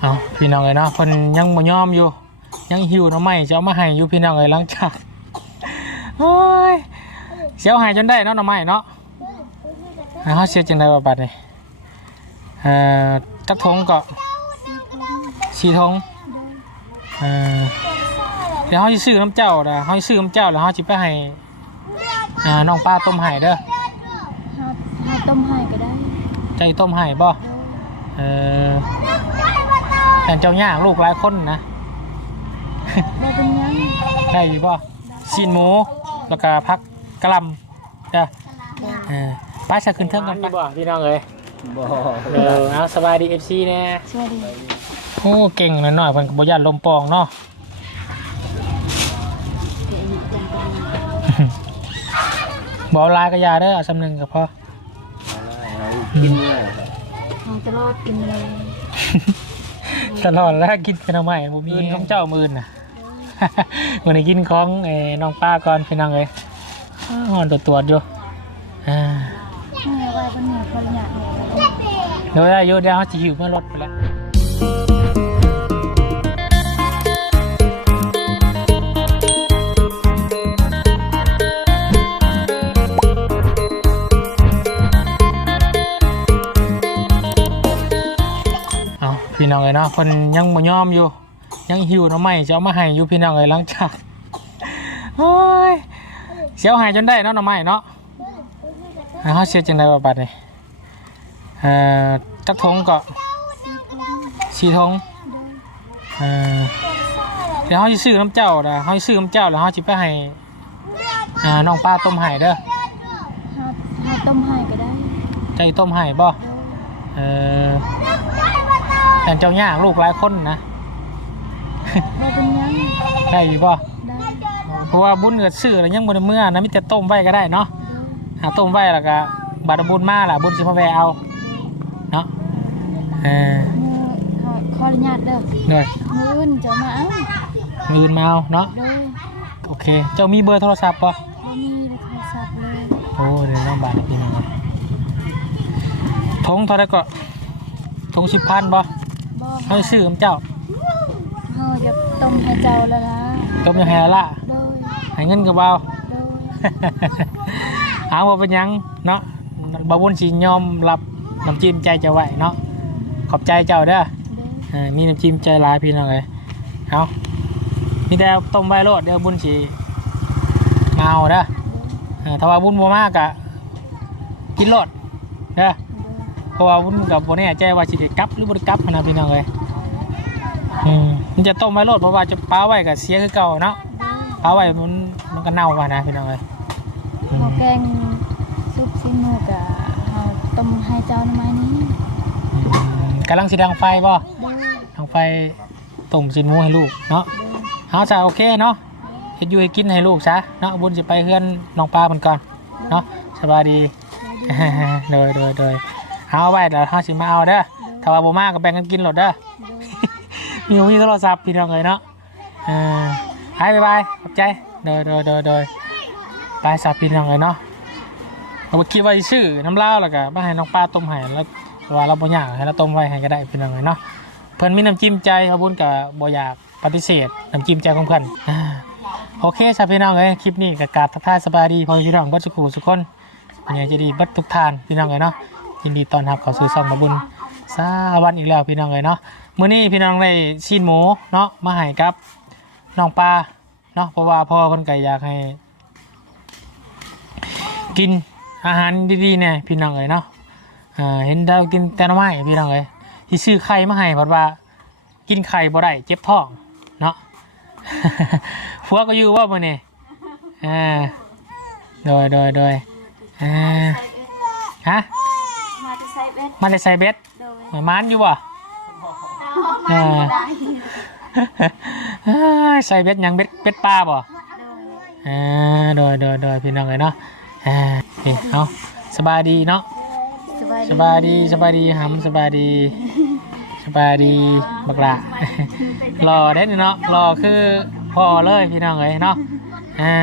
เอาพี่น้องเลยเนาะเพิ่นยังบ่ยอมอยู่ ยังหิวหน้ำไม้จะเอามาให้อยู่พี่น้องเลยหลังจากโอ้ยเสียวหายจนได้เนาะหน้ำไม้เนาะอ่าเฮาเสียจังไดว่าบัดนี้เอ่อจักทงก็สีทงเอ่อเดี๋ยวเฮาสิซื้อน้ำเจ้านะเฮาสิซื้อน้ำเจ้าแล้วเฮาสิไปให้อ่าน้องป้าต้มให้เด้อหาหาต้มให้ก็ได้ใจต้มให้บ่เออ แต่เจ้าย่างลูกหลายคนนะบ่เป็นหยังได้อยู่ป่ะซีนหมูแล้วก็พักกะหลำจ้ะเออป้าจะขึ้นเทิงกันปะบ่พี่น้องเลยบ่เออเอาสบายดีเอฟซีแน่สวัสดีโอ้เก่งหน่อยๆเพิ่นก็บ่ยันลมปองเนาะบ่เอาหลายก็อยาเด้อเอาสำนึงก็พอกินง่ายทางตลอดกินเลย ตลอดแล้วกินเป็นเอาใหม่บ่มีของเจ้ามื่นน่ะวันนี้กินของเอ้น้องป้าก่อนพี่น้องเอ้ยอ้าวหอนตัวๆอยู่อ่าเมื่อไว้เป็นเหนือพลังงานเนี่ยเดี๋ยวได้อยู่เดี๋ยวเขาจะหิวเมื่อรถไปแล้ว น้องเลยเนาะคนยังบ่ยอมอยู่ ยังหิวหน้ำไม้จะเอามาให้อยู่พี่น้องเลยหลังจากโอ้ยเสียวหายจนได้เนาะหน้ำไม้เนาะอ่าเขาเสียจังไดว่าบัดนี้เอ่อจักทงก็สีทงเอ่อเดี๋ยวเขาสิซื้อน้ำเจ้านะเขาสิซื้อน้ำเจ้าแล้วเขาสิไปให้อ่าน้องป้าต้มให้เด้อหาหาต้มให้ก็ได้ใจต้มให้บ่เออ แต่เจ้าย่างลูกหลายคนนะบ่เป็นหยังได้อยู่บ่ได้เพราะว่าบุญเกิดซื้อแล้วยังบ่ได้เมื่อนะมีแต่ต้มไว้ก็ได้เนาะหาต้มไว้แล้วก็บาดบุญมาล่ะบุญสิมาแวะเอาเนาะเออเมื่อขอขออนุญาตเด้อเด้อมื้ออื่นจะมาเอามือนมาเอาเนาะโดยโอเคเจ้ามีเบอร์โทรศัพท์ป่ะบ่มีโทรศัพท์เลยโอ้เดี๋ยวน้องบาทพี่น้องทงเท่าไรก็ทงสิบพันป่ะ บ่ให้ซื้อของเจ้าเฮาจะต้มให้เจ้าแล้วนะต้มยังไงละโดยให้เงินกับเบา โดยเอาบ่เป็นหยังเนาะบาวุนสิยอมรับน้ำจิ้มใจเจ้าไว้เนาะขอบใจเจ้าเด้อโดยเออมีน้ำจิ้มใจหลายพี่น้องเลยเอามีแต่ต้มใบโรดเดี๋ยวบุญสิมาเอาเด้อเออถ้าว่าบุญบ่มากอะกินโรดเด้อเพ ราะว่าวุ้นกับโบนี่ใจว่าสิเดกลับหรือบ่ได้กลับหั้นนะพี่น้องเลยอืมมันจะต้มไว้โลดเพราะว่าจะป้าไว้กับเสียคือเก่าเนาะป้าไว้มันมันก็เน่ามานะพี่น้องเลยอืหม้อมแกงซุปซีหมูกะเฮาต้มให้เจ้าหน่อไม้นี้อืมกำลังสิดังไฟบ่โดยดังไฟต้มสินหมูให้ลูกเนาะโดยเอาจะโอเคเนาะเฮ็ดอยู่ให้กินให้ลูกซะเนาะบุญสิไปเฮือนน้องปลาเพิ่นก่อนเนาะสบายดี โดยโดยโดย เอาไว้เดี๋ยวเฮาสิมาเอาเด้อถ้าว่าบ่มาก็แบ่งกันกินโลดเด้อมีมีโทรศัพท์พี่น้องเลยเนาะออหายบายบายขอบใจเดยเดยเดยเดยไปสับพี่น้องเลยเนาะเราคิดว่าชื่อน้ำเล่าแล้วก็มาให้น้องป้าต้มให้แล้วว่าเราบ่อยากให้เราต้มไว้ให้ก็ได้พี่น้องเลยเนาะเพิ่นมีน้ำจิ้มใจขาบุญกับบ่อยากปฏิเสธน้ำจิ้มใจของเพิ่นอ่าโอเคสับพี่น้องเลยคลิปนี้กับกาบทักทายสบายดีพอพี่น้องเบัดสุขุสุขคนเป็นไงจะดีบัดทุกทานพี่น้องเลยเนาะ ยินดีต้อนรับเข้าสู่ช่องมาบุญสาวันอีกแล้วพี่น้องเลยเนาะมื้อนี้พี่น้องได้ชิ้นหมูเนาะมาให้กับน้องปลาเนาะเพราะว่าพ่อเพิ่นก็อยากให้ กินอาหารดีๆเนี่ยพี่น้องเอ้ยเนาะอ่าเห็นดาวกินแต่หน้ำไม้พี่น้องเอ้ยที่ซื้อไข่มาให้เพราะว่ากินไข่บ่ได้เจ็บท้องเนาะผัวก็อยู่ว่ามื้อนี้อ่าโดยโดยโดยอ่าฮะ มาจะใส่เบ็ด มาได้ใส่เบ็ดโดยหมายมันอยู่บ่อ่าเอ้ยใส่เบ็ดหยังเบ็ดเบ็ดปลาบ่อ่าโดยโดยโดยพี่น้องเลยเนาะอ่านี่เอาสบายดีเนาะ สบายสบายดีสบายดีหำสบายดีสบายดีบักละ รอได้เนาะรอคือพ่อเลยพี่น้องเลยเนาะอ่า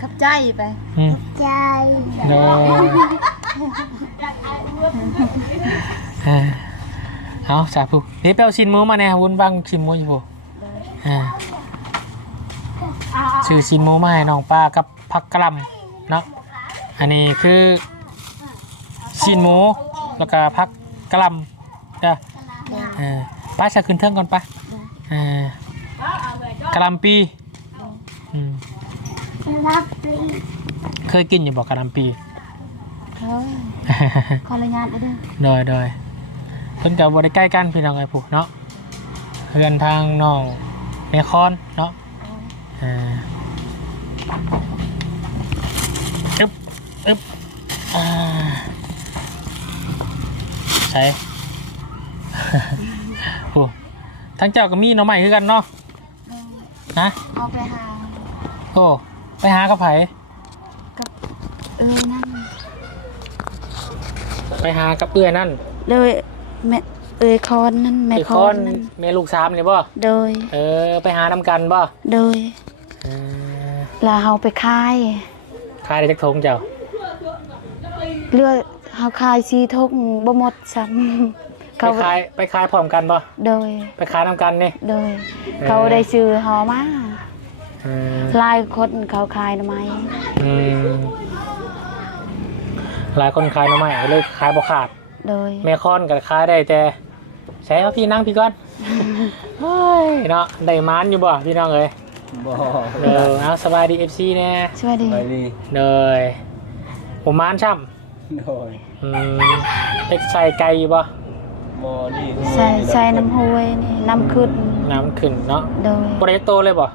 ขับใจไปอืมใจโดย อ่าเอาสาธุเดี๋ยวไปเอาชิ้นหมูมาแน่วุ้นบังชิ้นหมูอยู่ผู้อ่าซื้อชิ้นหมูมาให้น้องป้ากับผักกะหล่ำเนาะอันนี้คือชิ้นหมูแล้วก็ผักกะหล่ำเด้อเออป้าจะขึ้นเทิงก่อนป้าเออกะหล่ำปีอืมเคยกินอยู่บอกกะหล่ำปีเฮ้ย ขอรายงานไปด้วยโดยโดยเพิ่นกับบริใกล้กันพี่น้องไอ้ผู้เนาะเพื่อนทางน้องเมคอนเนาะอ่าอึ๊บอึ๊บอ่าใช่โอ้ทั้งเจ้ากับมีหน้องใหม่คือกันเนาะนะเอาไปหาโอ้ไปหากับไผกับเอ้ยนั่น ไปหากับเอื้อยนั่นเลยแม่เอ้ยคอนนั่นแม่ไอ้คคออนนนั่นแม่ลูกสามเลยบ่โดย เออ ไปหานำกันบ่โดยเออลาเฮาไปคายขายได้จักทงเจ้า เลือดเฮาคายซีทกบ่หมดซ้ำไปเขาขายไปขายพร้อมกันป่ะโดย ไปขายนำกันนี่ โดยเออเขาได้ซื้อเฮามาเออหลายคนเขาคายทำไมอืม หลายคนขายหน้ำใหม่เลยขายบ่ขาด โดย แม่คอนก็ขายได้แต่ใช้เอาพี่นั่งพี่ก่อนเฮ้ยเนาะได้มานอยู่บ่พี่น้องเอ้ยบ่เออเอาสบายดี FC แน่สวัสดีไปดีเลยผมมานช่โดยำอืมเล็กใส่ไก่อยู่บ่บ่นี่ใส่ใส่น้ำห้วยนี่น้ำขึ้นน้ำขึ้นเนาะโดยโปรเจโตเลยบ่บ่ได้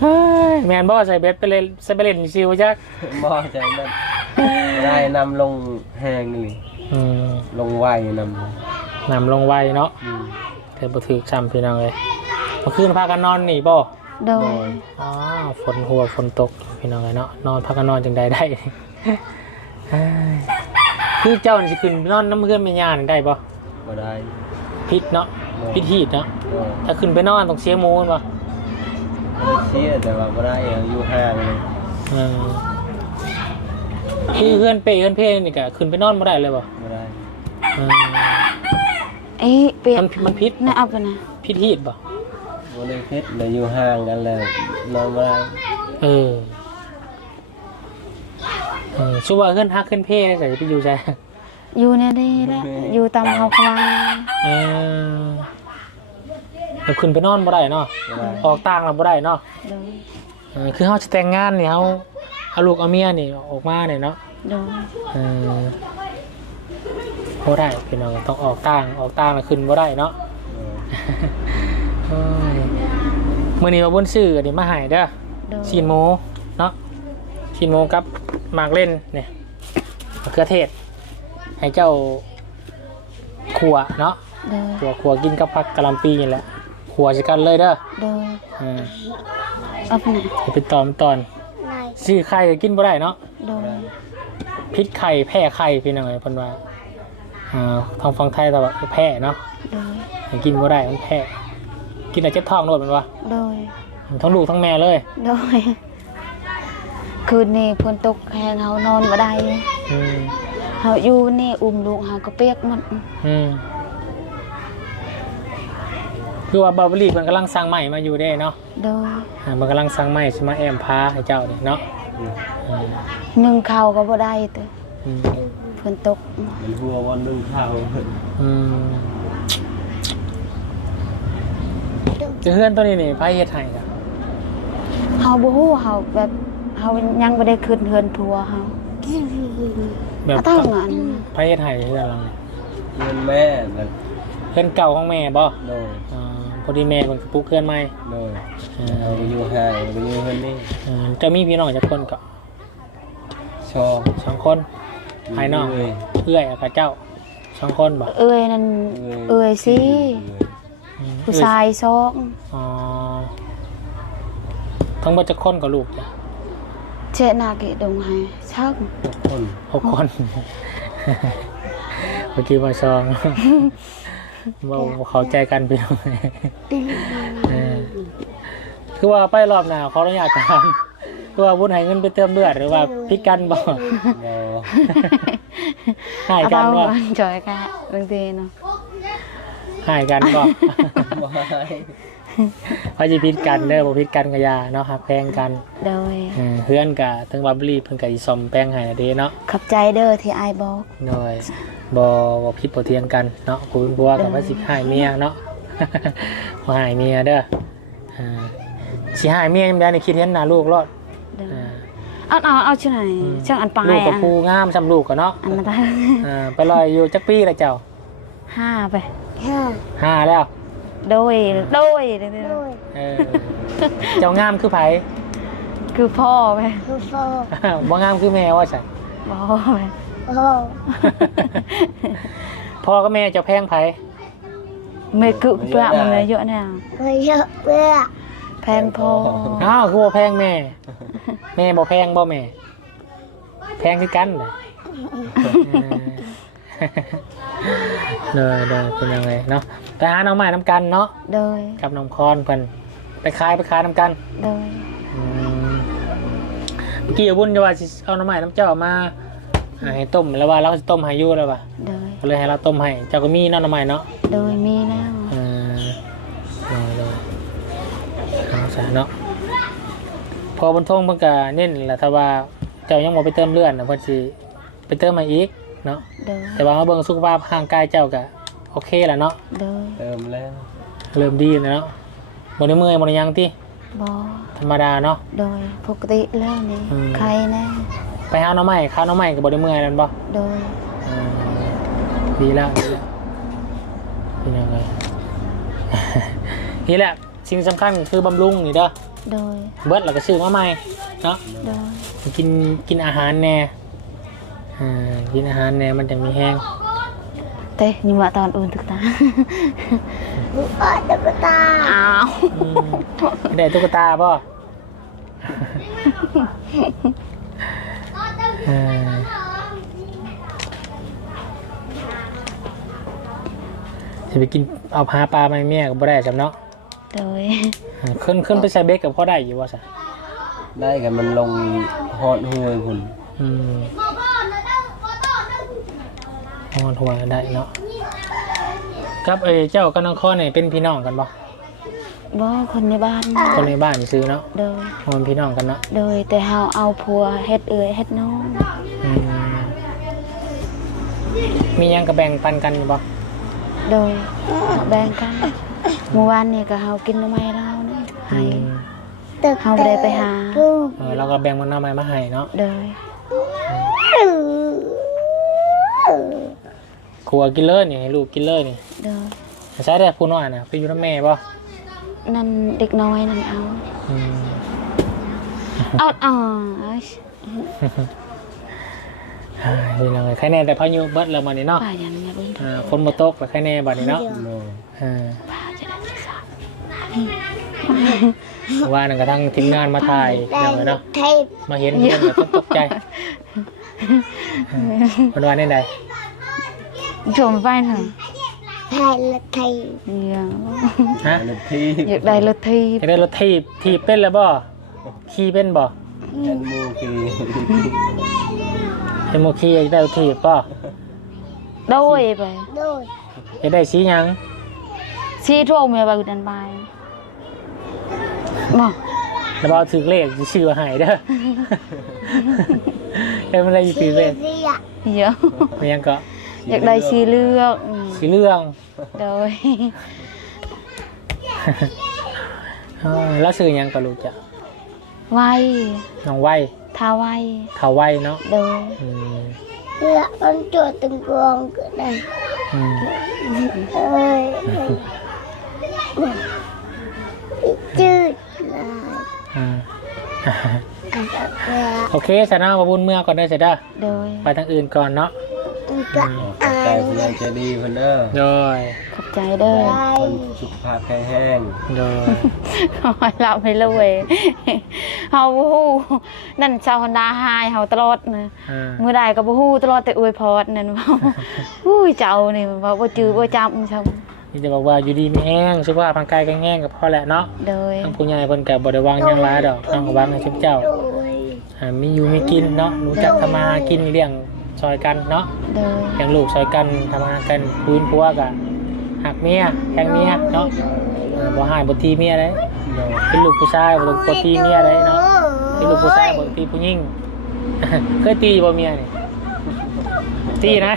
เฮ้ยแมนบ่ใส่เบ็ดไปเลยใส่ไปเล่นชิวจักบ่ใจมันบ่ได้นำลงแห้งนี่อืมลงไว้นำนำลงไวเนาะอืมเธอบ่ถือจำพี่น้องเลยเมื่อคืนพากันนอนนี่บ่โดโดยยอ๋อฝนหัวฝนตกพี่น้องเลยเนาะนอนพากันนอนจังใดได้เฮ้ยคือเจ้านี่สิขึ้นนอนน้ำเพื่อนแม่ย่านี่ได้บ่บ่ได้พิษเนาะ พิษฮีดเนาะโดยถ้าขึ้นไปนอนต้องเสียหมูนบ่บ่ได้เสียแต่ว่าบ่ได้อยู่ห่างเลยเออคือเพื่อนเปย์เพื่อนเพนี่ก็ขึ้นไปนอนบ่ได้เลยบ่บ่ได้เออ เอ้ยเปียกมันมันพิษน่าเอาไปนะพิษฮีดบ่บ่ได้เพชรเลยอยู่ห่างกันแล้วนอนบ่ได้เออเออชัวาเพื่อนฮักเพื่อนเพใส่ไปอยู่ใจ อยู่ในนี่แหละอยู่ตามเฮาเข้ามาเออเดี๋ยวขึ้นไปนอนบ่ได้เนาะบ่ได้ออกต่างเราบ่ได้เนาะโดยเออคือเฮาจะแต่งงานนี่เฮาเอาลูกเอาเมียนี่ออกมาเนี่ยเนาะโดยเออบ่ได้พี่น้องต้องออกต่างออกต่างแล้วขึ้นบ่ได้เนาะโดยเอ้ยมื้อนี้มาบนซื้ออันนี้มาให้เด้อโดยชีนหมูเนาะชีนหมูกับหมากเล่นเนี่ยมะเขือเทศ ให้เจ้าขัวเนาะโดยขัวขัวกินกับผักกะหล่ำปีนี่แหละขัวจะกันเลยเด้อโดยอ่าเอาไปนะให้เป็นตอนเป็นตอนซื้อไข่ก็กินบ่ได้เนาะโดยพิษไข่แพ้ไข่พี่น้องไอ้เพิ่นว่าอ่าทางฝั่งไทยแต่ว่าแพ้เนาะโดยให้กินบ่ได้มันแพ้กินแล้วเจ็บท้องโดดมันว่าโดยทั้งลูกทั้งแม่เลย โดยคืนนี้ฝนตกแหงเฮานอนบ่ได้อืม เฮาอยู่นี่อุ้มลูกเฮาก็เปียกหมดอืมคือว่าบาร์บรีมันกำลังสร้างใหม่มาอยู่ได้เนาะโดยอ่ามันกำลังสร้างใหม่ใช่ไหมาแอมพาให้เจ้านี่เนาะอืมอ่านึ่งข้าวก็บ่ได้เตออืมฝนตกมันหัววันนึ่งข้าวอืมจะเฮือนตัวนี้นี่ไผเฮ็ดให้ครับเฮาบ่ฮู้เฮาแบบเฮายังบ่ได้ขึ้นเฮือนทัวเฮา แบบเอาตั้งอันไผเฮ็ดให้เฮือนเราเนี่ยเงินแม่นั่นเฮือนเก่าของแม่บ่โดยอ่าพอดีแม่เพิ่นก็ปลูกเฮือนใหม่โดยอ่าเอาไปอยู่ห่างเอาไปอยู่เพิ่นนี่อ่าจะมีพี่น้องจักคนก็ชอบสองคนภายนอกเอ้ยเอื้อยกับเจ้าสองคนบ่เอ้ยนั่นเอ้ยสิอืมผู้ชายสองอ๋อทั้งหมดจะคนกับลูกจ้ะ เจนากิดงให้ชักทุกคนหกคนเมื่อกี้มาซองเราเข้าใจกันไปหน่อยเออคือว่าไปรอบหน้าเขาอนุญาตถามตัวบุญให้เงินไปเติมเลือดหรือว่าพิดกันบ่บ่หายเอากันเบาบ่จอยกันบางทีเนาะหายกันบ่บ่ให้ เพราะสิพิดกันเด้อบ่พิดกันก็อย่าเนาะหักแพงกันโดยเออเฮือนก็ถึงว่าบ่รีบเพิ่นก็สิซ่อมแปลงให้เด้เนาะขอบใจเด้อที่อายบอก โดยบ่บ่ผิดบ่เถียงกันเนาะกูเป็นผัวกับว่าสิหายเมียเนาะ บ่หายเมียเด้ออ่าสิหายเมียยังได้นี่คิดเห็นหน้าลูกรอดเด้ออ่า เอาเอาเอาชื่อไหนช่างอันปลายลูกกับอันผู้งามซำลูกก็เนาะอันนั้นได้อ่าไปลอยอยู่จักปีละเจ้าห้าไปห้าแล้ว โดยโดยเออเจ้างามคือไผคือพ่อไปบ่งามคือแม่ว่าซั่นพ่อไปพ่อกับแม่เจ้าแพงไผไม่คือเปล่ามันเยอะแน่แพงพ่ออ้าวคือบ่แพงแม่ แม่บ่แพงบ่แม่ แพงคือกันน่ะเออ เด้อๆเป็นยังไงเนาะไปหาน้องใหม่น้ำกันเนาะโดย กับน้องคอนเพิ่นไปขายไปขายน้ำกันโดย อืมเมื่อกี้บุญจะว่าสิเอาน้ำใหม่น้ำเจ้ามาให้ต้มแล้วว่าเราสิต้มให้อยู่แล้วว่ะโดย ก็เลยให้เราต้มให้เจ้าก็มีเนาะน้ำใหม่เนาะ โดยมีแล้ว เออเลยเลยเอาซะเนาะพอบนทงเพิ่นก็เน้นแหละถ้าว่าเจ้ายังบ่ไปเติมเลือดนะเพิ่นสิไปเติมให้อีก เนาะโดยแต่ว่ามาเบิ่งสุขภาพร่างกายเจ้าก็โอเคแล้วเนาะโดยเติมแล้ว เริ่มดีแล้วเนาะบ่ได้เมื่อยบ่ได้หยังติบอธรรมดาเนาะ โดยปกติแล้วนี่อืม ใครแน่ไปหาหน้องใหม่ข้าวน้องใหม่ก็บ่ได้เมื่อยแล้วบ่ โดยอืมดีแล้วดีแล้วเป็นยังไง นี่แหละสิ่งสำคัญคือบำรุงนี่เด้อโดยเบิดแล้วก็ซื้อมาใหม่เนาะโดยกินกินอาหารแน่ อ่ากินอาหารแน่มันจะมีแห้งเต้ nhưng mà toàn ôn thực ta áo อืมไม่ได้ตุ๊กตาป่ะอ่าจะไปกินเอาพาปลาไม่เมียก็บ่ได้จำเนาะ rồi อ่าขึ้นขึ้นไปใส่เบกกับพ่อได้อยู่ว่าสะได้กันมันลงฮอดห้วยพุ่นอืม ฮอนหัวได้เนาะครับเอ้ยเจ้ากับน้องข้อเนี่ยเป็นพี่น้องกันปะ bó con ในบ้าน คนในบ้านซื้อเนาะ rồi มันพี่น้องกันเนาะ rồi แต่เฮาเอาผัวเฮ็ดเอื้อยเฮ็ดน้องอืมมีหยังกระแบ่งปันกันอยู่ปะ rồi แบ่งกันเมื่อวานนี่ก็เฮากินหน่อไม้แล้วนี่อืให้มเฮาบ่ได้ไปหาเออเราก็แบ่งมันน้ำไม้มาให้เนาะ rồi ค รัวกินเลยนี่ให้ลูกกินเลยนี่ rồi ใช้ได้พูน้อยนะไปอยู่น้ำแม่ปะนั่นเด็กน้อยนั่นเอาอืมเอาอ๋ออ่านี่น้องใครแน่แต่พายุเบิดแล้วมานี่เนาะป้ายังเนี่ยเบิ่งอ่าคนมาตกแล้วใครแน่บัดนี้เนาะโน่อ่าป้าจะได้ศึกษาว่านั่นกระทั่งทีมงานมาถ่ายน้องเลยเนาะมาเห็นเพื่อนก็ต้องตกใจมันว่าแน่ใด โจมไปหน่อย Hai là thầy เนี่ยฮะอันที่อยากได้รถทีบอยากได้รถทีบทีบเป็นแล้วบ่ขี่เป็นบ่แอนมูคือเห็นโมขี่อยากได้รถทีบบ่โดยไป đôi อยากได้สีหยังซีโทรเมียบากุดันบายบอกแล้วบ่ถือเลขสิชื่อว่าใหายเด้อเอ้ยมันอะไรสิถือเลข gì ạ เยอะมันยังก็ อยากได้สีเลือกอืมสีเหลืองโดย เออแล้วซื้อหยังก็ลูกจ้ะไวน้องไว้ทาไวเท่าไว้เนาะโดยอืม là con chuột từng con cửa này อืม ơi chứ là อ่า là โอเคสนาบบุญเมื่อก่อนได้อเสร็จเด้อโดย ไปทางอื่นก่อนเนาะ cả ขอบใจผู้ใหญ่ใจดีเพิ่นเด้อโดยขอบใจเด้อคน ai สุขภาพแข็งแรงโดยเขาให้เราให้รวยเฮาบ่ฮู้นั่นชาวฮอนดาหายเฮาตลอดนะอ่ามื้อใดก็บ่ฮู้ตลอดแต่อวยพรนั่นว่าอุ้ยเจ้านี่ว่าบ่จื้อบ่จำซ้ํนี่จะบอกว่าอยู่ดีมีแห้งสุขภาพร่างกายแข็งแรงกับพ่อแหละเนาะโดยทางผู้ใหญ่เพิ่นกับบริวางหยังร้ายดอกทางก็วางให้ชุบเจ้า đôi อ่ามีอยู่มีกินเนาะรู้จักทำมาหากินเลี้ยง ซอยกันเนาะโดยเลี้ยงลูกซอยกันทำมาหากันพื้นพัวกันหักเมียแทงเมียเนาะอ่าบ่หายบ่ตีเมียเลยเป็นลูกผู้ชายบ่ต้องบ่ตีเมียเลยเนาะเป็นลูกผู้ชายบ่ตีผู้หญิง เคยตีบ่เมียนี่ตีนะ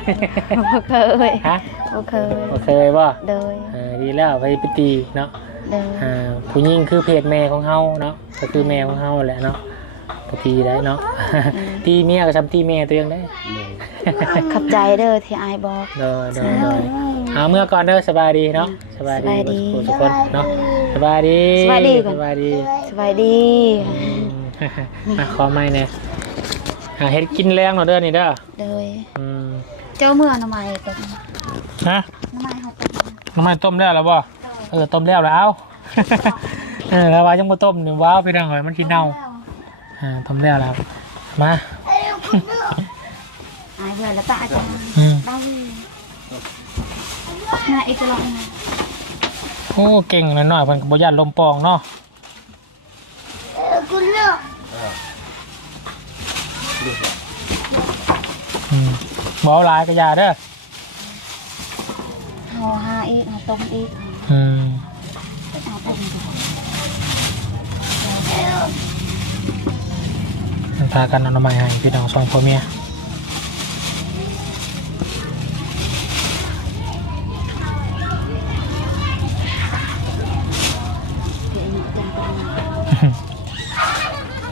บ่เคยฮะบ่เคยบ่เคยบ่โดยอ่าดีแล้วไปไปตีเนาะโดยอ่าผู้หญิงคือเพจแม่ของเฮาเนาะก็คือแม่ของเฮาแหละเนาะ ก็ตีได้เนาะ ตีเมียก็ทำตีแม่ตัวเองได้ขอบใจเด้อที่อายบอกเด้อเด้อเด้อเอาเมื่อก่อนเด้อสบายดีเนาะสบายดีสบายดีทุกคนเนาะสบายดีสบายดีก่อนสบายดีสบายดีอืมอะขอไม่แน่หาเฮ็ดกินแรงหน่อยเด้อนี่เด้อโดยอืมเจ้าเมื่อทำไมตกฮะทำไมเขาตกน้ำมันต้มแล้วแล้วบ่เออต้มแล้วแล้วเอาเออแล้วว่ายังบ่ต้มนี่ว้าวพี่น้องเอ้ยมันกินเน่า อ่าต้มแล้วแล้วมาอายเบื่อแล้วตาอาจารย์อืมบ้าน่าเอกลักษณ์นะโอ้เก่งนะหน่อยเพิ่นก็บ่ย่านลมปองเนาะคุณเลือกอืมบ่เอาหลายก็อย่าเด้อเอาหาอีกเอาตรงอีกอืม เอาตรงอีก มันพากันอน่อไม้ให้พี่น้องสองพ่อเมีย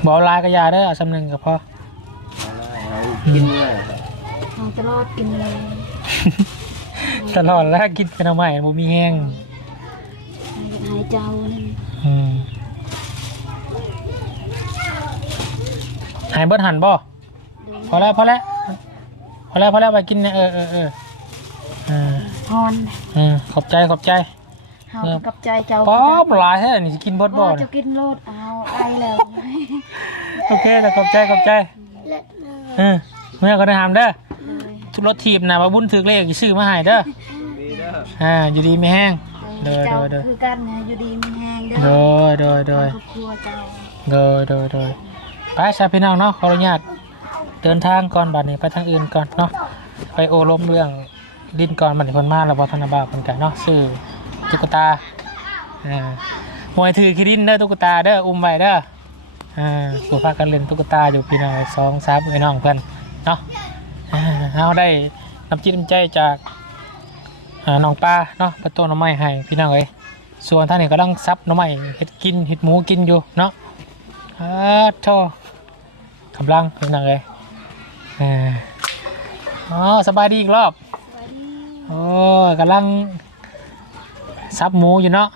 บอาหลายก็อย่าเด้อเอาสำหนึงก็พอกินง่ายเอาตลอดกินเลยตลอดแล้วกินเป็นเอาใหม่บ่มีแห้งหายเจ้านั่น อืมหายเบิดหันบ่พอแล้วพอแล้วพอแล้วพอแล้วไปกินเนี่ยเออเออเอออ่าฮอนอืมขอบใจขอบใจเฮากับใจเจ้าป๊อบหลายแท้นี่สิกินเบิดบ่บ่เนี่จะยกินโลดเอาไอแล้วโอเคแต่ขอบใจขอบใจเลือกเออเมื่อก็ได้หามเด้อเลยทุกรถถีบนะว่าบุญถือเลขซื้อมาให้เด้อดีเด้ออ่าอยู่ดีไม่แห้งเด้อเจ้าเด้อคือกันนะอยู่ดีมีแฮงเด้โดอยโดยโดยครอบครัวเจ้าโดยโดยโดย ไปชาพี่น้องเนาะขออนุญาตเดินทางก่อนบัดนี้ไปทางอื่นก่อนเนาะไปโอล้มเรื่องดินก่อนบัดนี้คนมาแล้วบอธนบาคนกันเนาะซื้อตุ๊กตาอ่ามวยถือคิดินเด้อตุ๊กตาเด้ออุ้มไว้เด้ออ่าผู้พกันเล่นตุ๊กตาอยู่พี่น้องสองสามพี่น้องเพื่อนเนาะเอาได้น้ำจิตน้ำใจจากอ่าน้องปลาเนาะประตูน้ำไม้ให้พี่น้องเอ้ยส่วนท่านนี่ก็ต้องซับน้ำไม้เฮ็ดกินเฮ็ดหมูกินอยู่เนาะอาโท กำลังเป็นยังไงอ่าอ๋อสบายดีอีกรอบโอ้ยกำลังซับหมูอยู่เนาะ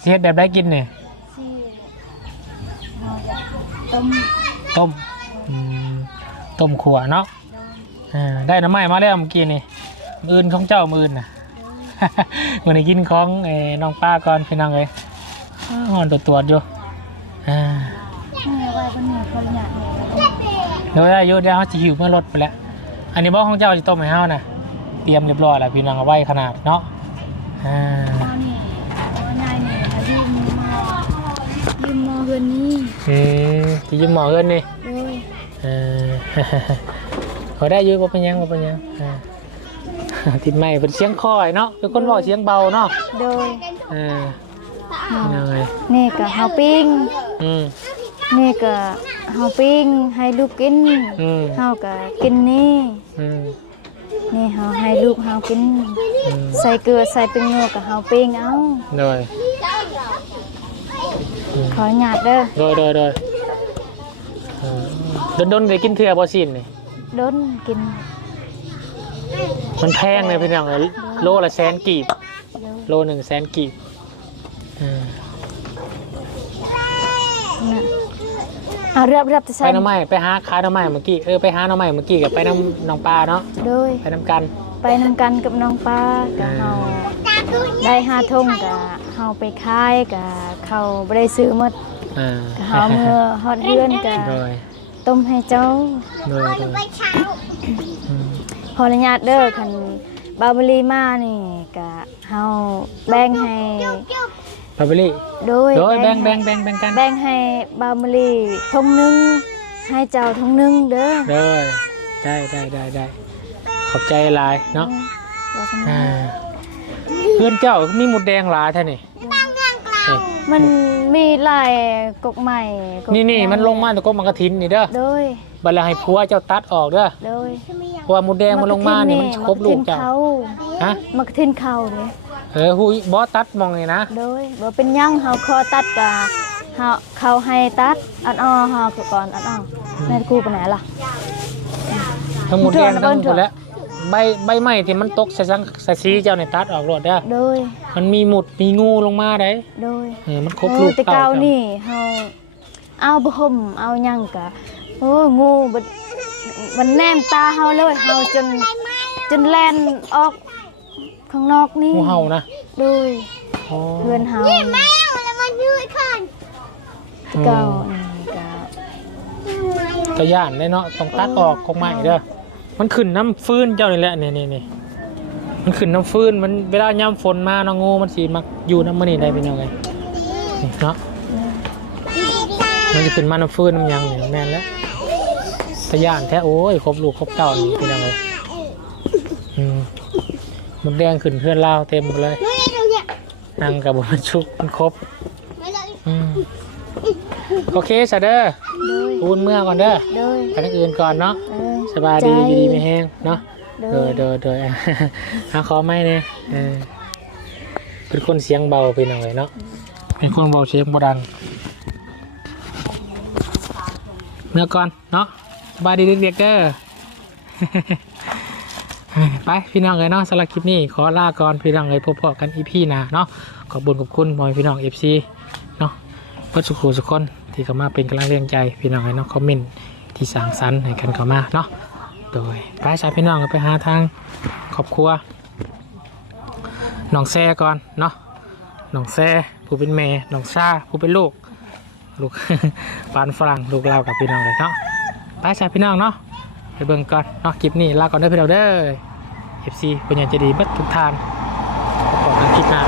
เสียดแบบได้กินเนี่ยสิเฮาจะต้มต้มอืมต้มขัวเนาะอ่าได้น้ำไม้มาแล้วเมื่อกี้นี่มืออื่นของเจ้ามืออื่นน่ะมื่อนี้กินของไอ้น้องป้าก่อนพี่น้องเลยอ้าวหอนตัวตัวๆอยู่อ่าเมื่อ ไว้บ่เหนื่อยพอหยาดเลยเดี๋ยวได้อยุเดี๋ยวเขาจะหิวเมื่อรถไปแล้ว อันนี้บอกของเจ้าจะต้มให้เฮานะเตรียมเรียบร้อยแล้วพี่น้องเอาไว้ขนาดเนาะอ่าเฮานี่เอานายนี่มายืมมายืมมาเฮือนนี้เอ๊ะที่ยิ้มหมอเอินนี่โดยเออ เขาได้อยืมว่าเป็นหยังว่าเป็นหยังอ่า ติดไม่เป็นเสียงคอยเนาะเป็นคนบอกเสียงเบาเนาะโดยเออยังไงนี่ก็เฮาปิ้งอืม นี่ก็เฮาปิ้งให้ลูกกินอืมเฮาก็กินนี่อืมนี่เฮาให้ลูกเฮากิน อืมใส่เกลือใส่เป็นนัวกับเฮาปิ้งเอาโดยขอหยาดเด้อโดยโดยโดยเออโดนๆได้กินเถื่อบอสินนี่ดนกินมันแพงเลยพี่น้องเอ้ยโลละแสนกีบ เดี๋ยวโลหนึ่งแสนกีบอืม น่ะ เอาเรียบเรียบจะไปใส่น้ำไม้ไปหาขายน้ำไม้เมื่อกี้เออไปหาน้ำไม้เมื่อกี้กับไปน้ำน้องปลาเนาะโดย ไปน้ำกัน ไปนำกันกับน้องปลากับเฮาได้ห้าทงกับเฮาไปขายกับเขาบ่ได้ซื้อหมดอ่ากับเฮาเมื่อฮอดเดือนกับโดยต้มให้เจ้า โดยโดยอืมขออนุญาตเด้อคันบาบลีมานี่กับเฮาแบ่งให้ปาเบลี่โดยโดยแบ่งให้แบ่งแบ่งแบ่งกันแบ่งให้บาวมะลีทงหนึงให้เจ้าทั้งหนึงเด้อเด้อได้ได้ได้ได้ขอบใจหลายเนาะว่าทำไมอ่าเพื่อนเจ้ามีหมุดแดงหลายแท่นี่นี่มันมีลายกกใหม่กกนี่นี่มันลงมาตะกกมันกระถินนี่เด้อโดยบัดแล้วให้ผัวเจ้าตัดออกเด้อโดยเพราะว่าหมุดแดงมันลงมานี่มันครบลูกเจ้าฮะมักทินเขาเลย เออหูยบอสตัดมองเลยนะ โดยบ่เป็นหยังเฮาขอตัดกะเฮาเขาให้ตัดอันอ้อเฮาคือก่อนอันอ้อแม่กูไปไหนล่ะ ทั้งหมดแดงเถอะทั้งหมเถดอะแล้วใบใบไม้ที่มันตกใส่สังใส่สีเจ้าในตัดออกรดเด้อโดย มันมีหมุดมีงูลงมาได้โดยเออมันครบโอ้ลูกแต่เต่าเก่าเจ้านี่เฮาเอาบ่ห่มเอาหยังกะโอ้งูบัดมันแนมตาเฮาเลยเฮาจนจนแล่นออก ข้างนอกนี่งูเห่านะโดยอ๋อเพื่อนเฮาแมวแล้วมันยืดขึ้นแต่เก่านี่กะกระย่านเลยเนาะต้องตัดออกของใหม่เด้อมันขึ้นน้ำฟื้นเจ้านี่แหละนี่นี่นี่มันขึ้นน้ำฟื้นมันเวลายามฝนมาเนาะงูมันสีมักอยู่น้ำมันนี่ได้เป็นยังไงนี่เนาะมันจะขึ้นมาน้ำฟื้นน้ำหยังนี่แม่นแล้วกระย่านแท้โอ้ยครบลูกครบเต่านี่เป็นยังไงอืมห มันแดงขึ้นเพื่อนเล่าวเต็มหมดเลยไม่ได้ดูเนี่ยนั่งกับบนชุกมันครบไม่ได้อืมโอเคสะเด้อโดยปูนเมื่อก่อนเด้อโดยไปทางอื่นก่อนเนาะเออ สบายดีใจอยู่ดีไม่แห้งเนาะโดเดอยเดอยเดอยหาขอไม่เนี่ยเออเป็นคนเสียงเบาเป็นอะไรเนาะเป็นคนเบาเสียงบ่ดังเมื่อก่อนเนาะสบายดีเด็กๆเด้อ ไปพี่น้องเลยเนาะสำหรับคลิปนี้ขอลาก่อนพี่น้องเลยพบพอกันอีพีหนาเนาะขอบคุญขอบคุณบอยพี่น้องเอฟซีเนาะพื่อสุขุสุขคนที่เข้ามาเป็นกำลังเรียงใจพี่น้องเลยเนาะคอมเมนต์ที่สร้างสรรค์ให้กันเข้ามาเนาะโดยไปสายพี่น้องไปหาทางครอบครัวน้องแซ่ก่อนเนาะน้องแซ่ผู้เป็นแม่น้องซาผู้เป็นลูกลูกปานฝรั่งลูกเรากับพี่น้องเลยเนาะไปสายพี่น้องเนาะ เบิ่งก่อนเนาะคลิปนี้ลาก่อนเด้อพี่น้องเด้อ FC คนอยางจะดีเบัดทุกทานขอบคุณคลิปหน้า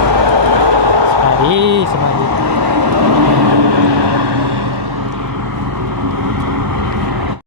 สวัสดีสวัสดี